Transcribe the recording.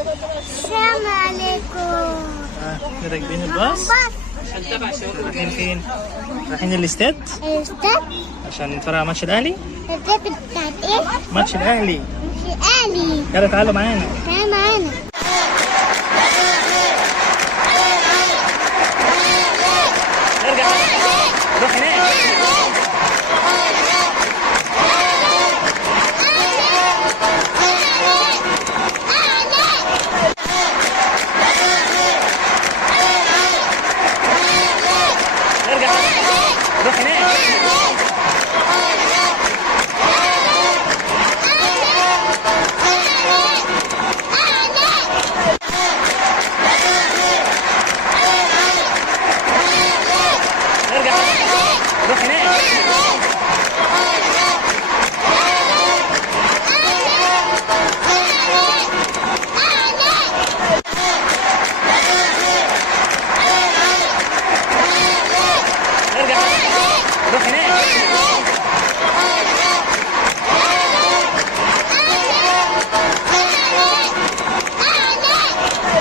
السلام عليكم. راكبين الباص؟ رايحين فين؟ رايحين الاستاد؟ الاستاد؟ عشان نتفرج على ماتش الاهلي؟ الاستاد بتاعت ايه؟ ماتش الاهلي. مش اهلي. يلا تعالوا معانا. تعالى معانا. ارجع روح هناك.